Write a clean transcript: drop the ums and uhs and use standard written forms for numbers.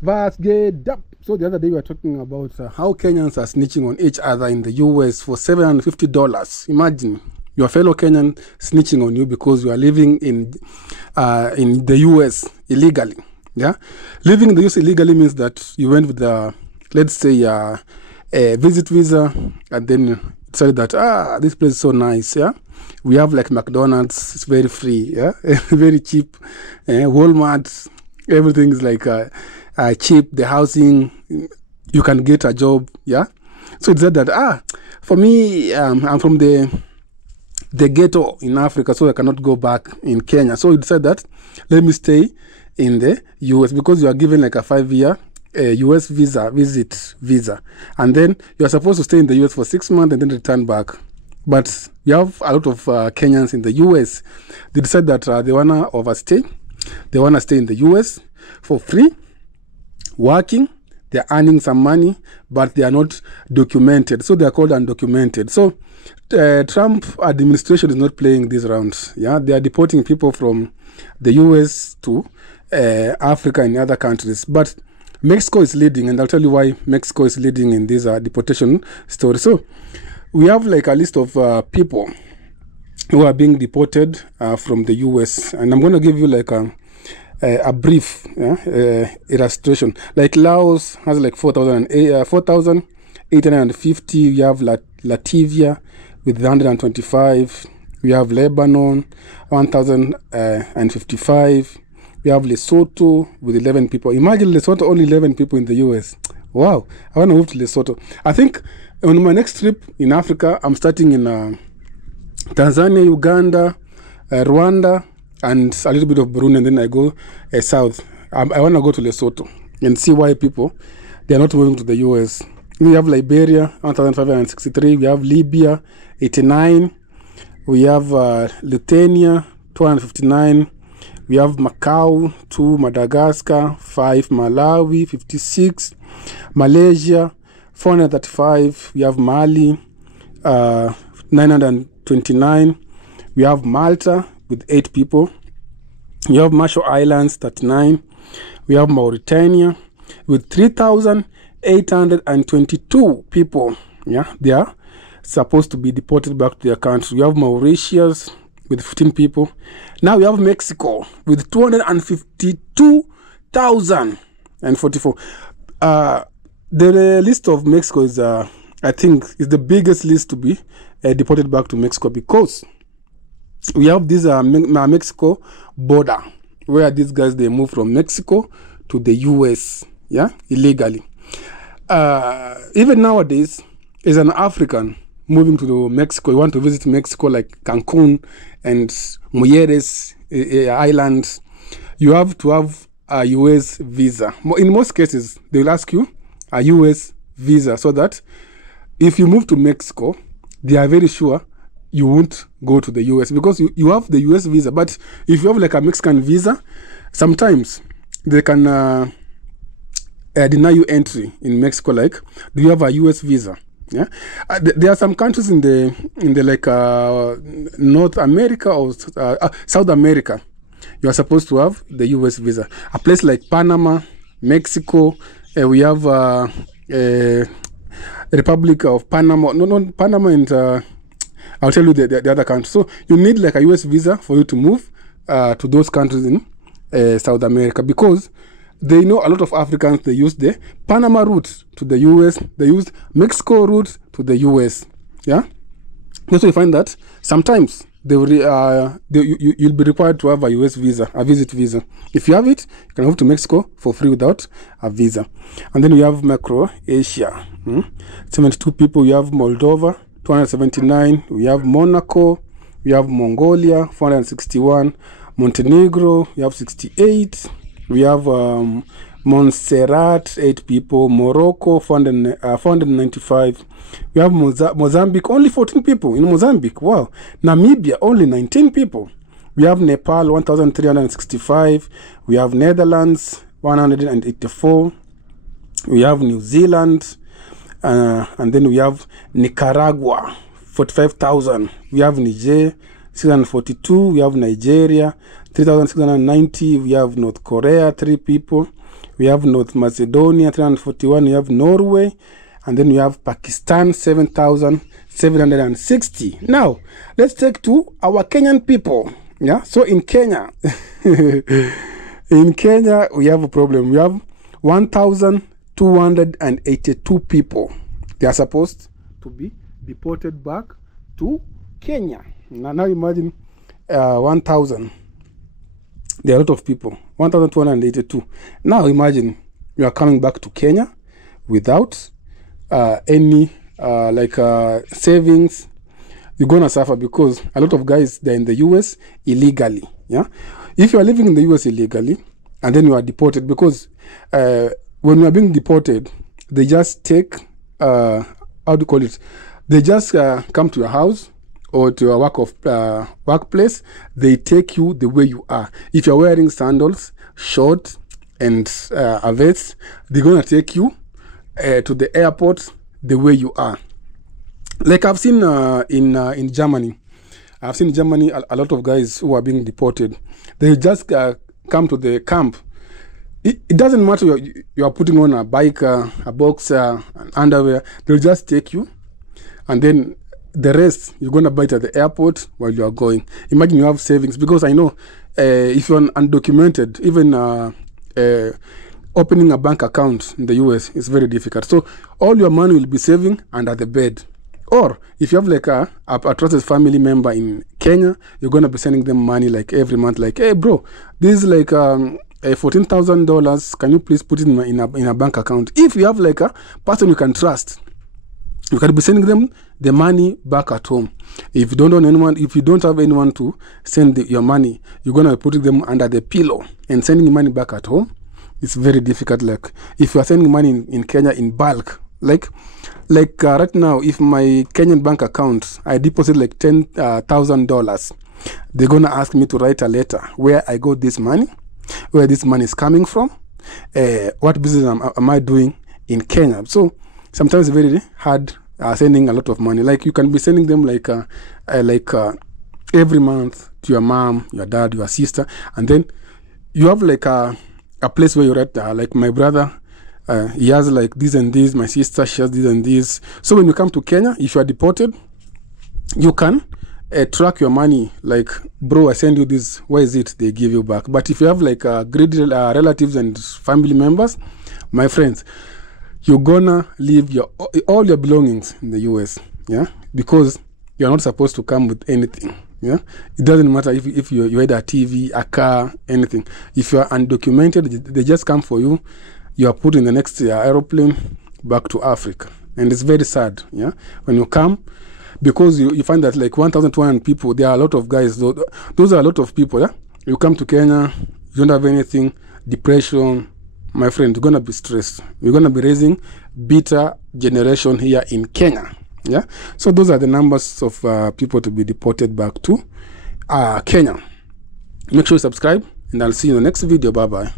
Vas get up. So the other day we were talking about how Kenyans are snitching on each other in the US for $750. Imagine your fellow Kenyan snitching on you because you are living in the US illegally. Yeah, living in the US illegally means that you went with the, let's say, a visit visa, and then decided that this place is so nice. Yeah, we have like McDonald's, it's very free. Yeah, very cheap. Walmart, everything is like cheap. The housing, you can get a job. Yeah, so it said that for me, I'm from the ghetto in Africa, so I cannot go back in Kenya. So it said that let me stay in the US because you are given like a 5-year US visit visa, and then you are supposed to stay in the US for 6 months and then return back. But we have a lot of Kenyans in the US. They decide that they wanna overstay. They wanna stay in the US for free, working. They're earning some money, but they are not documented, so they are called undocumented. So Trump administration is not playing these rounds. Yeah, they are deporting people from the US to Africa and other countries. But Mexico is leading, and I'll tell you why Mexico is leading in this deportation story. So we have like a list of people who are being deported from the US, and I'm going to give you like a brief illustration. Like Laos has like 4,850. We have Latvia with 125. We have Lebanon 1,055. We have Lesotho with 11 people. Imagine Lesotho, only 11 people in the US. Wow, I want to move to Lesotho. I think on my next trip in Africa, I'm starting in Tanzania, Uganda, Rwanda, and a little bit of Burundi, and then I go south. I want to go to Lesotho and see why people, they are not moving to the US. We have Liberia, 1,563. We have Libya, 89. We have Lithuania, 259. We have Macau, 2. Madagascar, 5. Malawi, 56. Malaysia, 435. We have Mali, 929. We have Malta with 8 people. We have Marshall Islands, 39. We have Mauritania with 3,822 people. Yeah, they are supposed to be deported back to their country. We have Mauritius with 15 people. Now we have Mexico with 252,044. The list of Mexico is, I think, is the biggest list to be deported back to Mexico, because we have this Mexico border where these guys, they move from Mexico to the US, yeah, illegally. Even nowadays, as an African moving to Mexico, you want to visit Mexico like Cancun and Mujeres Island, you have to have a US visa. In most cases, they will ask you a US visa, so that if you move to Mexico, they are very sure you won't go to the US, because you have the US visa. But if you have like a Mexican visa, sometimes they can deny you entry in Mexico. Like, do you have a US visa? Yeah, there are some countries in the like North America or South America, you are supposed to have the US visa. A place like Panama, Mexico, we have Republic of Panama. No, Panama and I'll tell you the other countries. So you need like a US visa for you to move to those countries in South America, because they know a lot of Africans, they use the Panama route to the US, they use Mexico route to the US. Yeah, that's why you find that sometimes you'll be required to have a US visa, a visit visa. If you have it, you can move to Mexico for free without a visa. And then we have Macro Asia, 72 people. We have Moldova, 279. We have Monaco. We have Mongolia, 461. Montenegro, we have 68. We have Montserrat, 8 people. Morocco, 495. We have Mozambique, only 14 people in Mozambique. Wow. Namibia, only 19 people. We have Nepal, 1,365. We have Netherlands, 184. We have New Zealand. And then we have Nicaragua, 45,000. We have Niger, 642. We have Nigeria, 3,690. We have North Korea, 3 people. We have North Macedonia, 341. We have Norway. And then we have Pakistan, 7,760. Now, let's take to our Kenyan people. Yeah, so in Kenya, in Kenya, we have a problem. We have 1,282 people. They are supposed to be deported back to Kenya. Now imagine 1,000. There are a lot of people. 1,282. Now imagine you are coming back to Kenya without any savings. You're gonna suffer because a lot of guys, they're in the US illegally. Yeah, if you are living in the US illegally and then you are deported, because when you are being deported, they just take how do you call it? They just come to your house or to your workplace. They take you the way you are. If you're wearing sandals, short, and a vest, they're gonna take you to the airport the way you are. Like I've seen in Germany. I've seen in Germany a lot of guys who are being deported. They just come to the camp. It doesn't matter you are putting on a bike, a boxer, an underwear. They'll just take you, and then the rest you're gonna buy it at the airport while you are going. Imagine you have savings, because I know if you're undocumented, even opening a bank account in the US is very difficult. So all your money will be saving under the bed. Or if you have like a trusted family member in Kenya, you're gonna be sending them money like every month. Like, hey bro, this is like $14,000. Can you please put it in a bank account? If you have like a person you can trust, you can be sending them the money back at home. If you don't know anyone, if you don't have anyone to send your money, you're gonna be putting them under the pillow and sending money back at home. It's very difficult. Like if you are sending money in Kenya in bulk, like right now, if my Kenyan bank account, I deposit like $10,000, they're gonna ask me to write a letter where I got this money, where this money is coming from, what business am I doing in Kenya. So sometimes it's very hard sending a lot of money. Like you can be sending them like every month to your mom, your dad, your sister, and then you have like a place where you're at. Like my brother, he has like this and this. My sister, she has this and this. So when you come to Kenya, if you are deported, you can track your money. Like, bro, I send you this. Where is it? They give you back. But if you have like greedy relatives and family members, my friends, you're gonna leave all your belongings in the US. Yeah, because you're not supposed to come with anything. Yeah, it doesn't matter if you had a TV, a car, anything. If you are undocumented, they just come for you. You are put in the next aeroplane back to Africa, and it's very sad. Yeah, when you come, because you find that like 1,200 people, there are a lot of guys. Those are a lot of people. Yeah, you come to Kenya, you don't have anything, depression. My friend, you're gonna be stressed. You're gonna be raising bitter generation here in Kenya. Yeah, so those are the numbers of people to be deported back to Kenya. Make sure you subscribe, and I'll see you in the next video. Bye bye.